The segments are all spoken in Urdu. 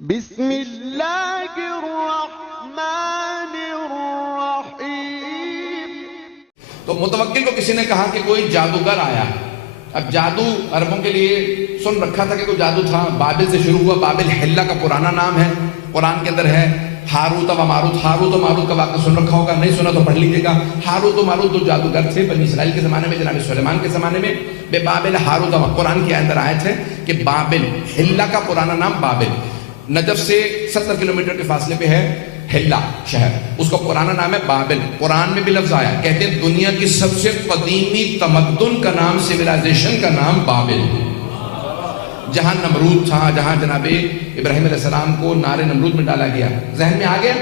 بسم اللہ الرحمن الرحیم۔ تو متوکل کو کسی نے کہا کہ کوئی جادوگر آیا۔ اب جادو عربوں کے لیے سن رکھا تھا کہ کوئی جادو تھا، بابل سے شروع ہوا۔ بابل حلہ کا پرانا نام ہے، قرآن کے اندر ہے۔ ہاروت و ماروت، ہاروت و ماروت کا واقعہ سن رکھا ہوگا، نہیں سنا تو پڑھ لیجیے گا۔ ہاروت و ماروت دو جادوگر تھے بنی اسرائیل کے زمانے میں، جناب سلیمان کے زمانے میں۔ بے بابل ہاروت و قرآن کے اندر آئے تھے کہ بابل حلہ کا پرانا نام بابل، نجف سے 70 کلومیٹر کے فاصلے پہ ہے حلہ شہر، اس کا پرانا نام ہے بابل۔ قرآن میں بھی لفظ آیا، کہتے ہیں دنیا کی سب سے قدیمی تمدن کا نام، سویلائزیشن کا نام بابل، جہاں نمرود تھا، جہاں جناب ابراہیم علیہ السلام کو نار نمرود میں ڈالا گیا۔ ذہن میں آ گیا؟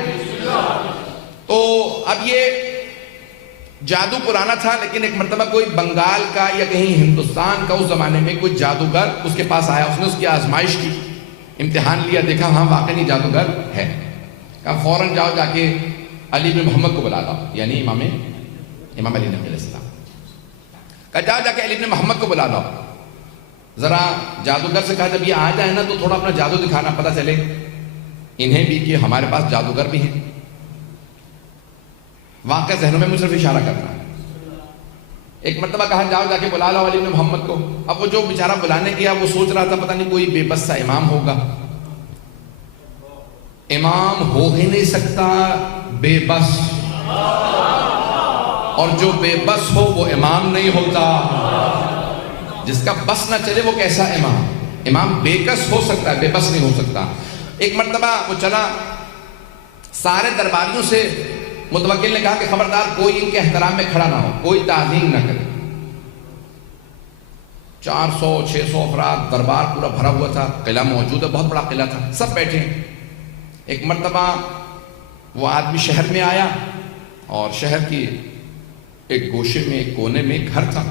تو اب یہ جادو پرانا تھا، لیکن ایک مرتبہ کوئی بنگال کا یا کہیں ہندوستان کا اس زمانے میں کوئی جادوگر اس کے پاس آیا، اس نے اس کی آزمائش کی، امتحان لیا، دیکھا ہاں واقعی جادوگر ہے۔ کہا فوراً جاؤ جا کے علی بن محمد کو بلا لاؤ، یعنی امام علی نبی علیہ السلام۔ کہا جاؤ جا کے علی بن محمد کو بلا لاؤ، ذرا جادوگر سے کہا جب یہ آ جائے نا تو تھوڑا اپنا جادو دکھانا، پتہ چلے انہیں بھی کہ ہمارے پاس جادوگر بھی ہیں۔ واقعہ ذہنوں میں مجھ صرف اشارہ کرنا ہے۔ ایک مرتبہ کہا جاؤ جا کے بلا لاؤ علی بن محمد کو۔ اب وہ جو بیچارہ بلانے گیا وہ سوچ رہا تھا پتہ نہیں کوئی بے بس سا امام ہوگا، امام ہو ہی نہیں سکتا بے بس، اور جو بے بس ہو وہ امام نہیں ہوتا، جس کا بس نہ چلے وہ کیسا امام؟ امام بے کس ہو سکتا ہے، بے بس نہیں ہو سکتا۔ ایک مرتبہ وہ چلا، سارے درباریوں سے متوکل نے کہا کہ خبردار کوئی ان کے احترام میں کھڑا نہ ہو، کوئی تعظیم نہ کرے۔ 400-600 افراد، دربار پورا بھرا ہوا تھا، قلعہ موجود ہے، بہت بڑا قلعہ تھا، سب بیٹھے۔ ایک مرتبہ وہ آدمی شہر میں آیا اور شہر کی ایک گوشے میں، ایک کونے میں گھر تھا،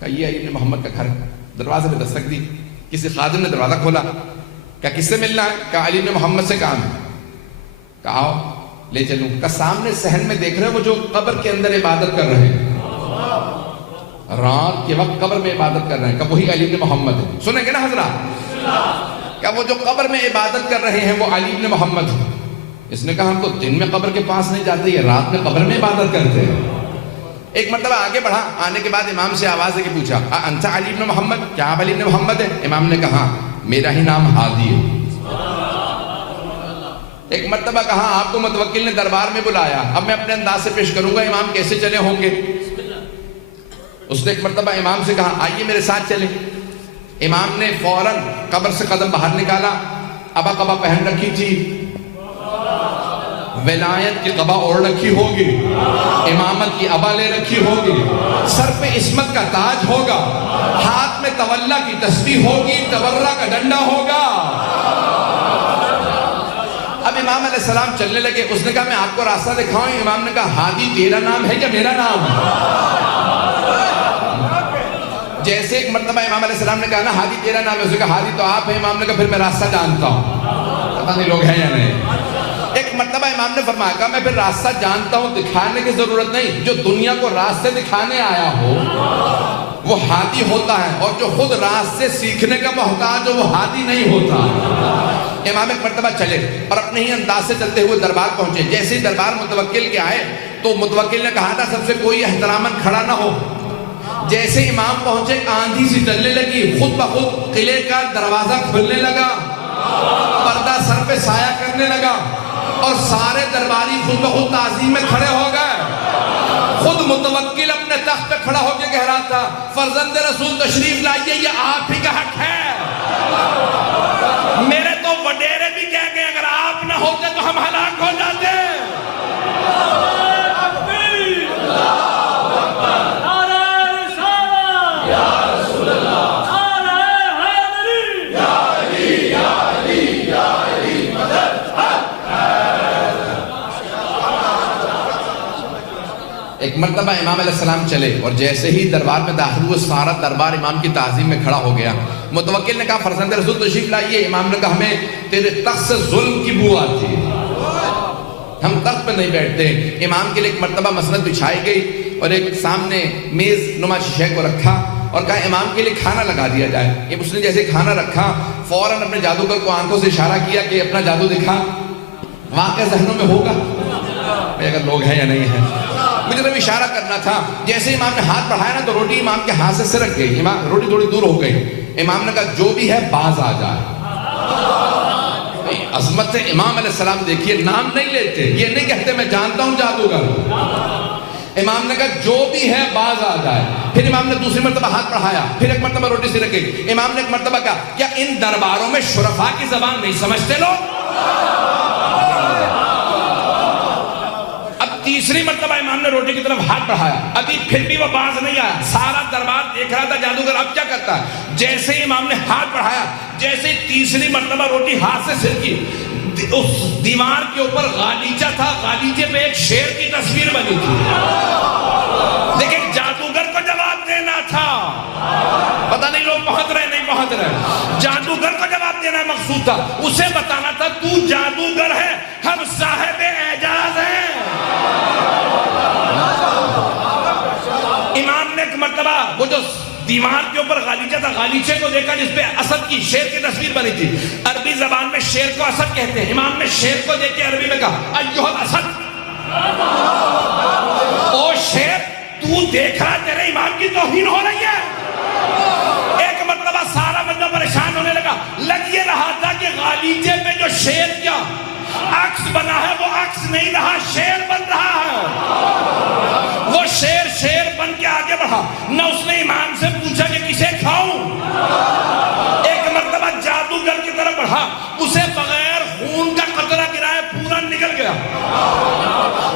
کہا یہ علی بن محمد کا گھر ہے۔ دروازے پہ دستک دی، کسی خادم نے دروازہ کھولا، کہا کس سے ملنا ہے؟ کہا علی بن محمد سے کام ہے۔ کہا آؤ لے چلوں۔ کہا سامنے صحن میں دیکھ رہے ہیں وہ جو قبر کے اندر عبادت کر رہے ہیں، رات کے وقت قبر میں عبادت کر رہے ہیں، کہا وہی علی بن محمد ہے۔ سنیں گے نا حضرات؟ کہا وہ جو قبر میں عبادت کر رہے ہیں وہ علی بن محمد ہے۔ اس نے کہا ہم تو دن میں قبر کے پاس نہیں جاتے، یہ رات میں قبر میں عبادت کرتے ہیں۔ ایک مرتبہ آگے بڑھا، آنے کے بعد امام سے آواز دے کے پوچھا انت علی بن محمد، کیا آپ علی بن محمد ہے؟ امام نے کہا میرا ہی نام ہادی ہے۔ ایک مرتبہ کہا آپ کو متوکل نے دربار میں بلایا، اب میں اپنے انداز سے پیش کروں گا، امام کیسے چلے ہوں گے؟ اس نے ایک مرتبہ امام سے کہا آئیے میرے ساتھ چلیں۔ امام نے فوراً قبر سے قدم باہر نکالا، ابا قبا پہن رکھی تھی، ولایت کی قبا اوڑھ رکھی ہوگی، امامت کی ابا لے رکھی ہوگی، سر پہ عصمت کا تاج ہوگا، ہاتھ میں تولا کی تسبیح ہوگی، تورا کا ڈنڈا ہوگا۔ اب امام علیہ السلام چلنے لگے، اس نے کہا میں آپ کو راستہ دکھاؤں؟ امام نے کہا ہادی تیرا نام ہے یا میرا نام؟ جیسے ایک مرتبہ امام علیہ السلام نے کہا نا ہادی تیرا نام ہے، اس نے کہا ہادی تو آپ ہیں۔ امام نے کہا پھر میں راستہ جانتا ہوں، پتہ نہیں لوگ ہیں یا نہیں۔ ایک مرتبہ امام نے فرمایا کہا میں پھر راستہ جانتا ہوں، دکھانے کی ضرورت نہیں، جو دنیا کو راستے دکھانے آیا ہو وہ ہادی ہوتا ہے، اور جو خود راستے سیکھنے کا محتاج ہو وہ ہادی نہیں ہوتا۔ امام ایک مرتبہ چلے اور اپنے ہی انداز سے چلتے ہوئے دربار پہنچے۔ جیسے ہی دربار متوکل کے آئے تو متوکل نے کہا تھا سب سے کوئی احتراماً کھڑا نہ ہو۔ جیسے امام پہنچے آندھی سی چلنے لگی، خود بخود قلعے کا دروازہ کھلنے لگا، پردہ سر پہ سایہ کرنے لگا، اور سارے درباری خود بخود تعظیم میں کھڑے ہو گئے۔ خود متوکل اپنے تخت پہ کھڑا ہو کے کہہ رہا تھا فرزند رسول تشریف لائیے، یہ آپ ہی کا حق ہے۔ میرے تو وڈیرے بھی کہہ گئے اگر آپ نہ ہوتے تو ہم ہلاک ہو جاتے۔ ایک مرتبہ امام علیہ السلام چلے اور جیسے ہی دربار میں داخل ہوئے سارا دربار امام کی تعظیم میں کھڑا ہو گیا۔ متوکل نے کہا فرزند رسول تشریف لائیے۔ امام نے کہا ہمیں تیرے تخت سے ظلم کی بو آتی ہے، ہم تخت پہ نہیں بیٹھتے۔ امام کے لیے ایک مرتبہ مسند بچھائی گئی اور ایک سامنے میز نما شیشے کو رکھا، اور کہا امام کے لیے کھانا لگا دیا جائے. یہ اس نے جیسے کھانا رکھا فوراً اپنے جادوگر کو آنکھوں سے اشارہ کیا کہ اپنا جادو دکھا. واقعہ ذہنوں میں ہوگا اگر لوگ ہیں یا نہیں ہیں. مجھے تو اشارہ کرنا تھا. جیسے امام نے ہاتھ بڑھایا نا تو روٹی امام کے ہاتھ سے سرک گئی. امام روٹی تھوڑی دور ہو گئی. امام نے کہا جو بھی ہے باز آ جائے. عظمت امام علیہ السلام دیکھیے, نام نہیں لیتے, یہ نہیں کہتے میں جانتا ہوں جادوگر. امام نے کہا جو بھی ہے باز آ جائے. پھر امام نے دوسری مرتبہ ہاتھ بڑھایا, پھر ایک مرتبہ روٹی سرک گئی. امام نے ایک مرتبہ کہا کیا ان درباروں میں شرفاء کی زبان نہیں سمجھتے لوگ؟ تیسری مرتبہ امام نے روٹی کی طرف ہاتھ بڑھایا, ابھی پھر بھی وہ باز نہیں آیا. سارا دربار دیکھ رہا تھا جادوگر اب کیا کرتا ہے. جیسے ہی امام نے ہاتھ بڑھایا, جیسے تیسری مرتبہ روٹی ہاتھ سے سرکی, اس دیوار کے اوپر غالیچہ تھا, غالیچے پہ ایک شیر کی تصویر بنی تھی. لیکن جادوگر کو جواب دینا تھا. پتہ نہیں لوگ پہنچ رہے نہیں پہنچ رہے. جادوگر کو جواب دینا مقصود تھا. اسے بتانا تھا تو جادوگر ہے, ہم صاحب اعجاز ہیں. امام نے ایک مرتبہ وہ جو دیوار کے اوپر غالیچہ تھا, غالیچے کو دیکھا جس پہ اسد کی, شیر کی تصویر بنی تھی. عربی زبان میں شیر کو اسد کہتے ہیں. امام نے شیر کو دیکھ کے عربی میں کہا ایھا الاسد, او شیر تو دیکھ رہا تیرے امام کی توہین ہو رہی ہے. ایک مرتبہ سارا بندہ پریشان ہونے لگا. لگ یہ رہا تھا کہ غالیچے پہ جو شیر کیا عکس بنا ہے وہ عکس نہیں رہا, شیر بن رہا ہے. وہ شیر بن کے آگے بڑھا. نہ اس نے امام سے پوچھا کہ کسے کھاؤں. ایک مرتبہ جادوگر کی طرف بڑھا, اسے بغیر خون کا قطرہ گرائے پورا نکل گیا.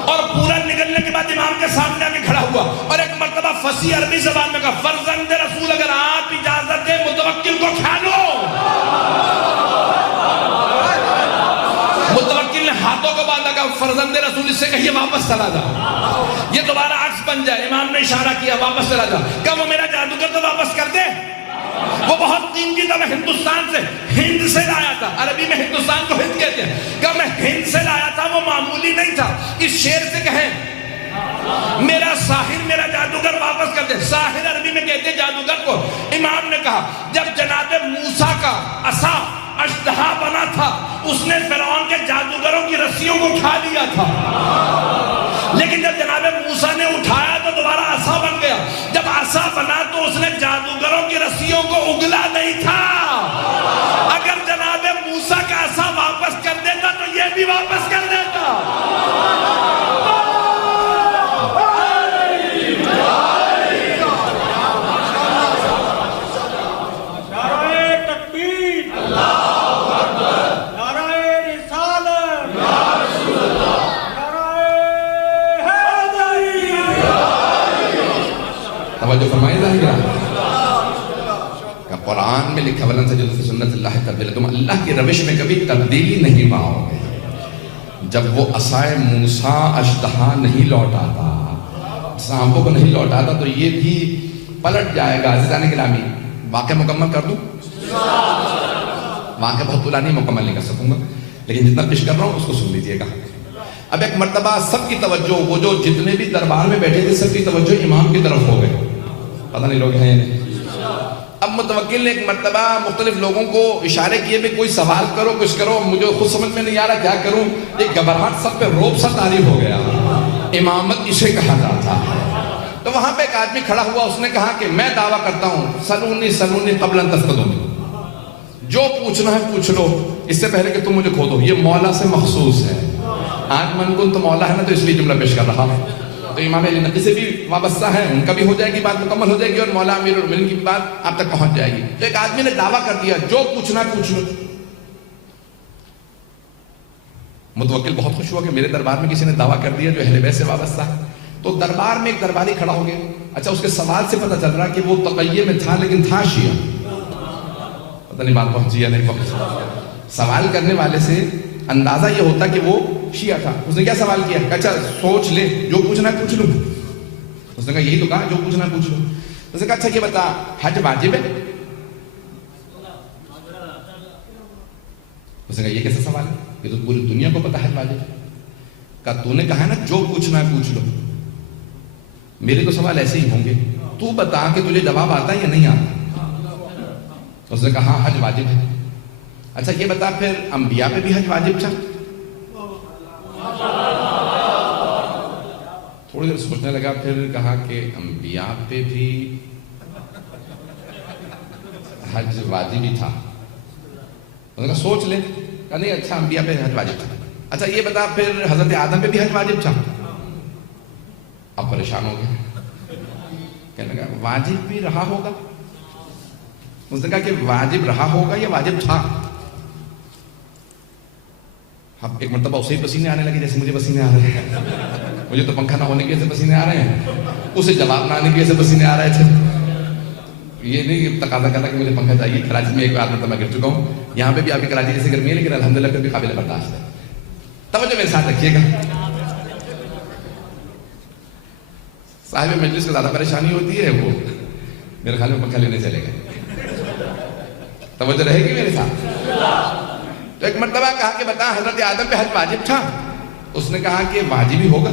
اور پورا نکلنے کے بعد امام کے سامنے آگے کھڑا ہوا اور ایک مرتبہ فصیح عربی زبان میں کہا فرزند رسول اگر آپ اجازت دیں متوکل کو کھا لو. متوکل نے ہاتھوں کو باندھا, کہا فرزند رسول اس سے کہیے واپس چلا جا, یہ دوبارہ عکس بن جائے. امام نے اشارہ کیا واپس چلا جا. کہا وہ میرا جادوگر تو واپس کر دے, وہ بہت قیمتی تھا, میں ہندوستان سے ہند سے لایا تھا. عربی میں ہندوستان کو ہند کہتے ہیں. کہا میں ہند سے لایا تھا, وہ معمولی نہیں تھا. اس شیر سے کہیں میرا ساحر میرا جادوگر واپس کر دے. ساحر عربی میں کہتے ہیں جادوگر کو. امام نے کہا جب جناب موسیٰ کا عصا اژدہا بنا تھا اس نے فرعون کے جادوگروں کی رسیوں کو کھا لیا تھا, لیکن جب جناب موسیٰ نے اٹھایا تو دوبارہ عصا بن گیا. جب عصا بنا تو اس نے جادوگروں کی رسیوں کو اگلا نہیں تھا. اگر جناب موسیٰ کا عصا واپس کر دیتا تو یہ بھی واپس کر دیتا. جو فرمائے ظاہرہ کہ قرآن میں لکھا ولن تجد فی سنت اللہ تبدیلا, تم اللہ کی روش میں کبھی تبدیلی نہیں پاؤ گے. جب وہ عصائے موسیٰ اژدہا نہیں لوٹاتا, سانپوں کو نہیں لوٹاتا, تو یہ بھی پلٹ جائے گا. عزیزان گرامی واقعہ مکمل کر دوں, واقعہ بہت طولانی مکمل نہیں کر سکوں گا, لیکن جتنا پیش کر رہا ہوں اس کو سن لیجئے گا. اب ایک مرتبہ سب کی توجہ, وہ جو جتنے بھی دربار میں بیٹھے تھے سب کی توجہ امام کی طرف ہو گئے. پتہ نہیں لوگ ہیں یا نہیں. اب متوکل نے ایک مرتبہ مختلف لوگوں کو اشارے کیے بھی کوئی سوال کرو کچھ کرو, مجھے خود سمجھ میں نہیں آ رہا کیا کروں. ایک گھبراہٹ سب پہ روب سا طاری ہو گیا. امامت اسے کہا جاتا ہے. تو وہاں پہ ایک آدمی کھڑا ہوا, اس نے کہا کہ میں دعویٰ کرتا ہوں سلونی قبل ان تفتدونی, جو پوچھنا ہے پوچھ لو اس سے پہلے کہ تم مجھے کھو دو. یہ مولا سے مخصوص ہے. آج من کن تو مولا ہے نا, تو اس لیے جملہ پیش کر رہا ہوں. تو امام علی نقی سے بھی وابستہ ہے, ان کا بھی ہو جائے گی بات مکمل ہو جائے گی, اور مولا امیر المومنین کی بات آپ تک پہنچ جائے گی. تو ایک آدمی نے دعویٰ کر دیا جو پوچھنا پوچھ لو. متوکل بہت خوش ہوا کہ میرے دربار میں کسی نے دعویٰ کر دیا جو اہل بیت سے وابستہ ہے. تو دربار میں ایک درباری کھڑا ہو گیا. اچھا اس کے سوال سے پتہ چل رہا کہ وہ تقیہ میں تھا لیکن تھا شیعہ. پتہ نہیں بات پہنچی یا نہیں پہنچی. سوال کرنے والے سے اندازہ یہ ہوتا کہ وہ شیعہ تھا. اس نے کیا سوال کیا, اچھا سوچ لے جو پوچھنا ہے پوچھ لوں. اس نے کہا یہی تو کہا جو پوچھنا ہے پوچھ لوں. اس نے کہا اچھا یہ بتا حج واجب ہے. اس نے کہا یہ کیسا سوال ہے, یہ تو پوری دنیا کو پتا حج واجب ہے. کہا تو نے کہا ہے نا جو پوچھنا ہے پوچھ لو. میرے تو سوال ایسے ہی ہوں گے، تو بتا کہ تجھے جواب آتا ہے یا نہیں آتا؟ اس نے کہا ہاں حج واجب ہے۔ اچھا یہ بتا پھر انبیاء پہ بھی حج واجب تھا؟ تھوڑی دیر سوچنے لگا، پھر کہا کہ انبیاء پہ بھی حج واجب ہی تھا۔ اس نے کہا سوچ لے، کہا نہیں اچھا انبیاء پہ حج واجب تھا۔ اچھا یہ بتا پھر حضرت آدم پہ بھی حج واجب تھا؟ اب پریشان ہو گیا، کہنے لگا واجب بھی رہا ہوگا۔ اس نے کہا کہ واجب رہا ہوگا یا واجب تھا؟ اب ایک مرتبہ اسے پسینے آنے لگے جیسے مجھے پسینے آ رہے ہیں، مجھے تو پنکھا نہ ہونے کی وجہ سے پسینے آ رہے ہیں، اسے جواب نہ آنے کی وجہ سے پسینے آ رہے تھے۔ یہ نہیں تقاضا کرتا کہ مجھے پنکھا چاہیے، کراچی میں ایک بار مرتبہ گر چکا ہوں، یہاں پہ بھی آپ کی کراچی جیسے گرمی ہے لیکن الحمدللہ پھر بھی قابل برداشت ہے۔ توجہ میرے ساتھ رکھیے گا، صاحب مجلس کو زیادہ پریشانی ہوتی ہے، وہ میرے خیال میں پنکھا لینے چلے گئے۔ توجہ رہے گی میرے ساتھ؟ تو ایک مرتبہ کہا کہ بتا حضرت آدم پہ حج واجب تھا؟ اس نے کہا کہ واجب ہی ہوگا،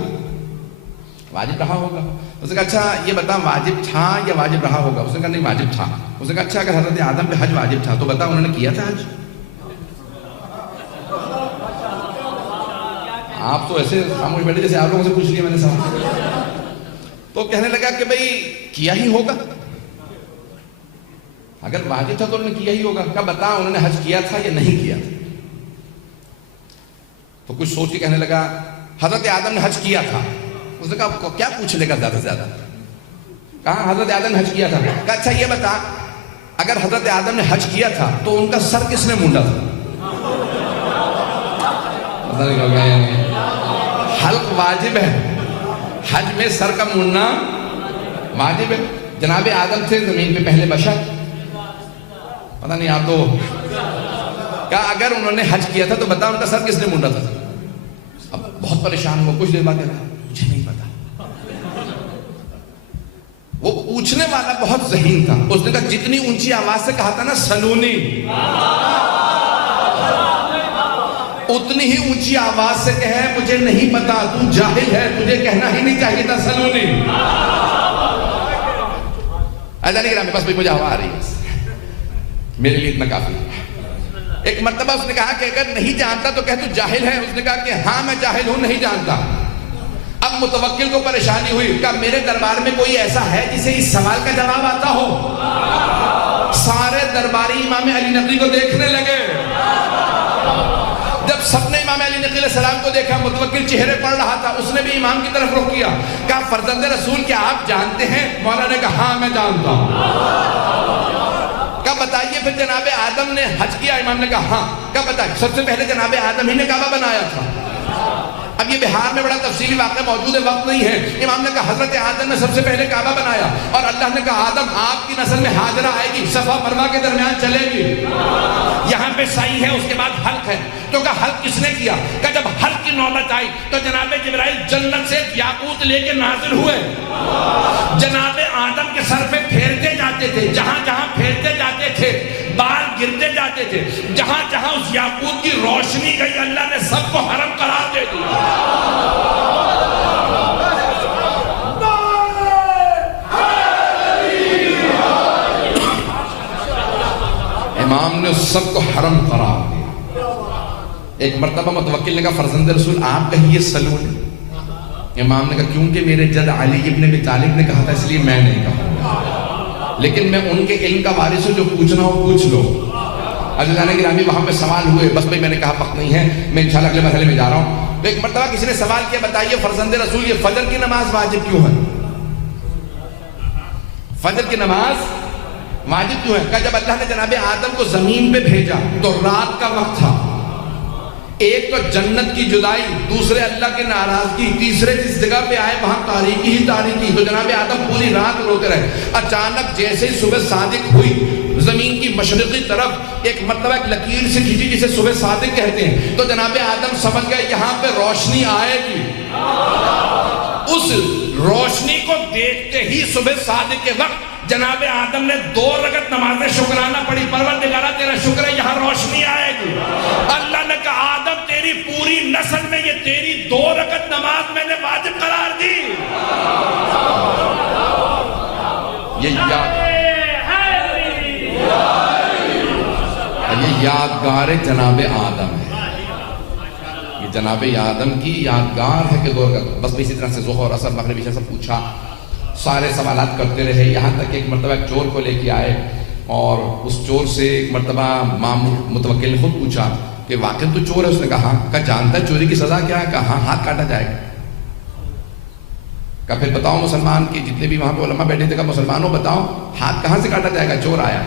واجب رہا ہوگا۔ اس نے کہا اچھا یہ بتا واجب تھا یا واجب رہا ہوگا؟ اس نے کہا نہیں واجب تھا۔ اس نے کہا اچھا اگر حضرت آدم پہ حج واجب تھا تو بتا انہوں نے کیا تھا حج؟ آپ تو ایسے خاموش بیٹھے جیسے آپ لوگوں سے پوچھ لیا میں نے سوال۔ تو کہنے لگا کہ بھئی کیا ہی ہوگا، اگر واجب تھا تو انہوں نے کیا ہی ہوگا۔ کہا بتا انہوں نے حج کیا تھا یا نہیں کیا تھا؟ تو کچھ سوچ کے کہنے لگا حضرت آدم نے حج کیا تھا۔ اس نے کہا کیا پوچھ لے گا زیادہ سے زیادہ؟ کہا حضرت آدم نے حج کیا تھا۔ کہا اچھا یہ بتا اگر حضرت آدم نے حج کیا تھا تو ان کا سر کس نے مونڈا تھا؟ حلق واجب ہے، حج میں سر کا مونڈنا واجب ہے۔ جناب آدم تھے زمین پہ پہلے بشر، پتہ نہیں آپ تو۔ کہا اگر انہوں نے حج کیا تھا تو بتا ان کا سر کس نے مونڈا تھا؟ اب بہت پریشان ہوا، کچھ دیر بعد کہا مجھے نہیں پتا۔ وہ پوچھنے والا بہت ذہین تھا، اس نے کہا جتنی اونچی آواز سے کہا تھا نا سلونی، اتنی ہی اونچی آواز سے کہے مجھے نہیں پتا، تو جاہل ہے، تجھے کہنا ہی نہیں چاہیے تھا سلونی۔ ایسا نہیں کرا، بس مجھے ہوا آ رہی ہے، میرے لیے اتنا کافی ہے۔ ایک مرتبہ اس نے کہا کہ اگر نہیں جانتا تو کہہ تو جاہل ہے۔ اس نے کہا کہ ہاں میں جاہل ہوں، نہیں جانتا۔ اب متوکل کو پریشانی ہوئی، کہا میرے دربار میں کوئی ایسا ہے جسے اس سوال کا جواب آتا ہو؟ سارے درباری امام علی نقی کو دیکھنے لگے۔ جب سب نے امام علی نقی علیہ السلام کو دیکھا، متوکل چہرے پڑھ رہا تھا، اس نے بھی امام کی طرف رخ کیا، کہا فرزند رسول کیا آپ جانتے ہیں؟ مولا نے کہا ہاں میں جانتا ہوں۔ کہا بتائیے پھر جناب آدم نے حج کیا؟ امام نے کہا ہاں۔ کہا بتائیے سب سے پہلے جناب آدم ہی نے کعبہ بنایا تھا؟ اب یہ بہار میں بڑا تفصیلی واقعہ موجود ہے، وقت نہیں ہے۔ امام نے کہا حضرت آدم نے سب سے پہلے کعبہ بنایا، اور اللہ نے کہا آدم آپ کی نسل میں ہاجرہ آئے گی، صفا مروہ کے درمیان چلے گی، یہاں پہ سعی ہے، اس کے بعد حلق ہے۔ تو کہا حلق کس نے کیا؟ کہا جب حلق کی نوبت آئی تو جناب جبرائیل جنت سے یاقوت لے کے نازل ہوئے، جناب آدم کے سر پہ پھیرتے جاتے تھے، جہاں جہاں پھیرتے جاتے تھے بال گرتے جاتے تھے، جہاں جہاں اس یاقوت کی روشنی گئی اللہ نے سب کو حرم قرار دے دیا۔ امام نے سب کو حرم قرار دیا۔ ایک مرتبہ متوکل نے کہا فرزند رسول آپ کہیے سلونی۔ امام نے کہا کیونکہ میرے جد علی ابن ابی طالب نے کہا تھا اس لیے میں نہیں کہا، لیکن میں ان کے علم کا وارث ہوں، جو پوچھنا ہو پوچھ لو۔ عزیزان گرامی وہاں پہ سوال ہوئے، بس بھئی میں نے کہا وقت نہیں ہے، میں انشاءاللہ اگلے مرحلے میں جا رہا ہوں۔ تو ایک مرتبہ کسی نے سوال کیا بتائیے فرزند رسول یہ فجر کی نماز واجب کیوں ہے؟ فجر کی نماز واجب کیوں ہے؟ کہا جب اللہ نے جناب آدم کو زمین پہ بھیجا تو رات کا وقت تھا، ایک تو جنت کی جدائی، دوسرے اللہ کی ناراضگی، تیسرے جس جگہ پہ آئے وہاں تاریکی ہی تاریکی، تو جناب آدم پوری رات روتے رہے۔ اچانک جیسے ہی صبح صادق ہوئی زمین کی مشرقی طرف ایک مرتبہ ایک لکیر سے کھینچی جسے صبح صادق کہتے ہیں، تو جناب آدم سمجھ گئے یہاں پہ روشنی آئے گی۔ اس روشنی کو دیکھتے ہی صبح صادق کے وقت جناب آدم نے 2 رکعت نماز شکرانہ پڑھی، پروردگارہ تیرا شکر ہے یہاں روشنی آئے گی۔ اللہ نے کہا آدم تیری پوری نسل میں یہ تیری 2 رکعت نماز میں نے واجب قرار دی۔ یادگار جناب آدم ہے. یہ جناب آدم کی یادگار ہے کہ دور کا. بس اسی طرح سے ظہر اثر مغرب عشاء سے پوچھا, سارے سوالات کرتے رہے, یہاں تک کہ ایک مرتبہ ایک چور کو لے کے آئے اور اس چور سے ایک مرتبہ متوکل نے خود پوچھا کہ واقعی تو چور ہے؟ اس نے کہا جانتا ہے چوری کی سزا کیا ہے؟ کہا ہاتھ کاٹا جائے گا. کہا پھر بتاؤ مسلمان کی جتنے بھی وہاں پہ علماء بیٹھے تھے, کہا مسلمانوں بتاؤ ہاتھ کہاں سے کاٹا جائے گا؟ چور آیا.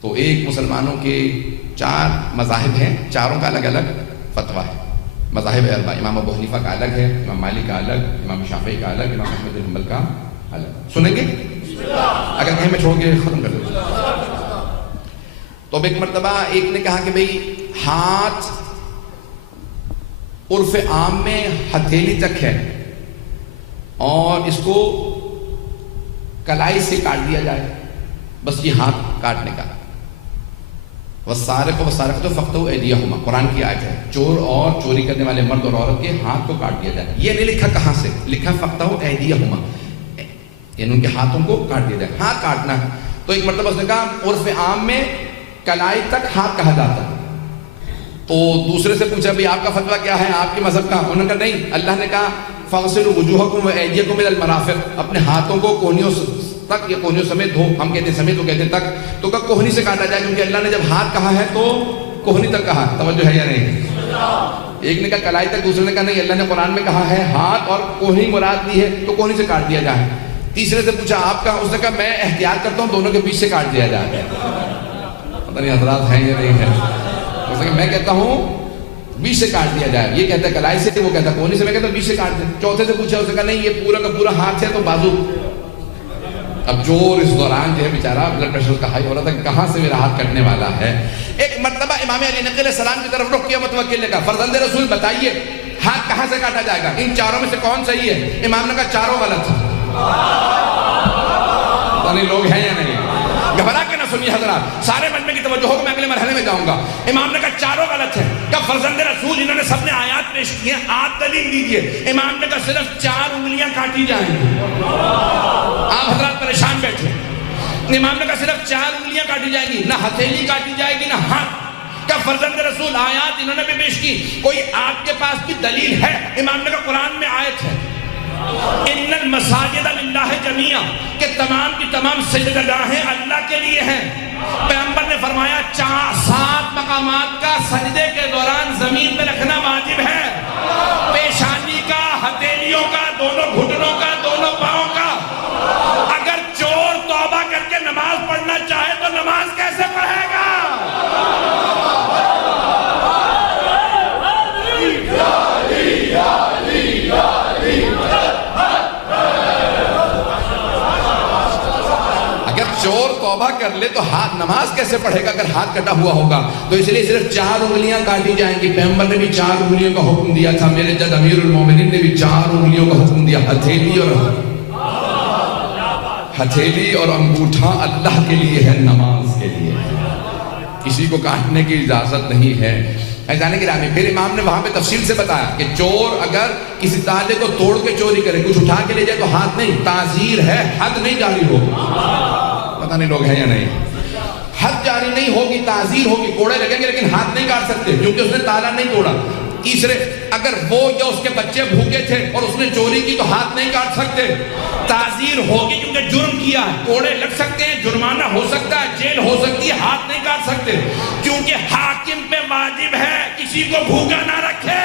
تو ایک مسلمانوں کے 4 مذاہب ہیں, چاروں کا الگ الگ فتویٰ ہے. مذاہب اربع, امام ابو حنیفہ کا الگ ہے, امام مالک کا الگ, امام شافعی کا الگ, امام احمد بن حنبل کا الگ. سنیں گے؟ اگر کہیں میں چھوڑ کے ختم کر دوں. تو اب ایک مرتبہ ایک نے کہا کہ بھئی ہاتھ عرف عام میں ہتھیلی تک ہے اور اس کو کلائی سے کاٹ دیا جائے, بس یہ ہاتھ کاٹنے کا. والسارق والسارقۃ فاقطعوا ایدیہما, قرآن کی آیت ہے. چور اور چوری کرنے والے مرد اور عورت کے ہاتھ کو کاٹ دیا جائے. یہ نہیں لکھا کہاں سے, لکھا فاقطعوا ایدیہما, یعنی ان کے ہاتھوں کو کاٹ دیا جائے. ہاتھ کاٹنا ہے. تو ایک مرتبہ اس نے کہا عرف عام میں کلائی تک ہاتھ کہا جاتا ہے. تو دوسرے سے پوچھا بھئی آپ کا فتویٰ کیا ہے, آپ کے مذہب کا؟ انہوں نے کہا نہیں, اللہ نے کہا فاغسلوا وجوہکم وایدیکم الی المرافق, اپنے ہاتھوں کو کوہنیوں تک, یا کوہنیوں سمیت دھو, ہم کہتے ہیں سمیت, وہ کہتے ہیں تک. تو کہا کوہنی سے کاٹا جائے, کیونکہ اللہ نے جب ہاتھ کہا ہے تو کوہنی تک کہا. توجہ ہے یا نہیں؟ ایک نے کہا کلائی تک, دوسرے نے کہا نہیں, اللہ نے قرآن میں کہا ہے ہاتھ اور کوہنی مراد دی ہے تو کوہنی سے کاٹ دیا جائے. تیسرے سے پوچھا آپ کا, اس نے کہا میں احتیاط کرتا ہوں دونوں کے بیچ سے کاٹ دیا جائے. پتہ نہیں حضرات ہیں یا نہیں ہے. اس نے کہا میں کہتا ہوں بیچ سے کاٹ دیا جائے. یہ کہتا ہے کلائی سے, وہ کہتا ہے کوہنی سے, میں کہتا ہوں بیچ سے کاٹ دیا. چوتھے سے پوچھا, اس نے کہا نہیں یہ پورا کا پورا ہاتھ ہے تو بازو. اب چور اس دوران جو ہے بیچارہ بلڈ پریشر کا ہائی ہو رہا تھا کہ کہاں سے میرا ہاتھ کٹنے والا ہے. ایک مرتبہ امام علی نقی علیہ السلام کی طرف رخ کیا متوکل نے کہا فرزند رسول بتائیے ہاتھ کہاں سے کاٹا جائے گا, ان چاروں میں سے کون صحیح ہے؟ امام نے کہا چاروں غلط ہیں. لوگ ہیں یا نہیں؟ گھبرا کے نہ سنیے حضرات, سارے مجمع کی توجہ ہو کہ میں اگلے مرحلے میں جاؤں گا. امام نے کہا چاروں غلط ہیں. کہا فرزند رسول انہوں نے سب نے آیات پیش کی ہیں, آپ دلیل دیجئے. امام نے کہا صرف 4 انگلیاں کاٹی جائیں گی. آپ حضرات پریشان بیٹھے. امام نے کہا صرف 4 انگلیاں کاٹی جائیں گی, نہ ہتھیلی کاٹی جائے گی نہ ہاتھ. کہا فرزند رسول آیات انہوں نے بھی پیش کی, کوئی آپ کے پاس بھی دلیل ہے؟ امام نے کہا قرآن میں آیت ہے ان المساجد للہ جمیعا, کہ تمام کی تمام سجدگاہیں اللہ کے لیے ہیں. پیغمبر نے فرمایا 7 مقامات کا سجدے کے دوران زمین پہ رکھنا واجب ہے. پیشانی کا, ہتھیلیوں کا, دونوں گھٹنوں کا, دونوں پاؤں کا. اگر چور توبہ کر کے نماز پڑھنا چاہے تو نماز کیسے پڑھے گا؟ چور توبہ کر لے تو ہاتھ نماز کیسے پڑھے گا اگر ہاتھ کٹا ہوا ہوگا؟ تو اس لیے صرف 4 انگلیاں کاٹی جائیں گی. پیغمبر نے بھی 4 انگلیوں کا حکم دیا تھا. میرے جد امیر المومنین نے بھی 4 انگلیوں کا حکم دیا. ہتھیلی اور انگوٹھا اللہ کے لیے ہے, نماز کے لیے. کسی کو کاٹنے کی اجازت نہیں ہے. جانے کی راہ میں پھر امام نے وہاں پہ تفصیل سے بتایا کہ چور اگر کسی تالے کو توڑ کے چوری کرے, کچھ اٹھا کے لے جائے تو ہاتھ نہیں, تعزیر ہے, حد نہیں جاری ہو. پتہ نہیں لوگ ہیں یا نہیں. حد جاری نہیں ہوگی, تعزیر ہوگی, کوڑے لگیں گے لیکن ہاتھ نہیں کاٹ سکتے کیونکہ اس نے تالا نہیں توڑا. تیسرے, اگر وہ یا اس کے بچے بھوکے تھے اور اس نے چوری کی تو ہاتھ نہیں کاٹ سکتے, تعزیر ہوگی کیونکہ جرم کیا ہے. کوڑے لگ سکتے ہیں, جرمانہ ہو سکتا ہے, جیل ہو سکتی ہے, ہاتھ نہیں کاٹ سکتے کیونکہ حاکم پہ واجب ہے کسی کو بھوکا نہ رکھے.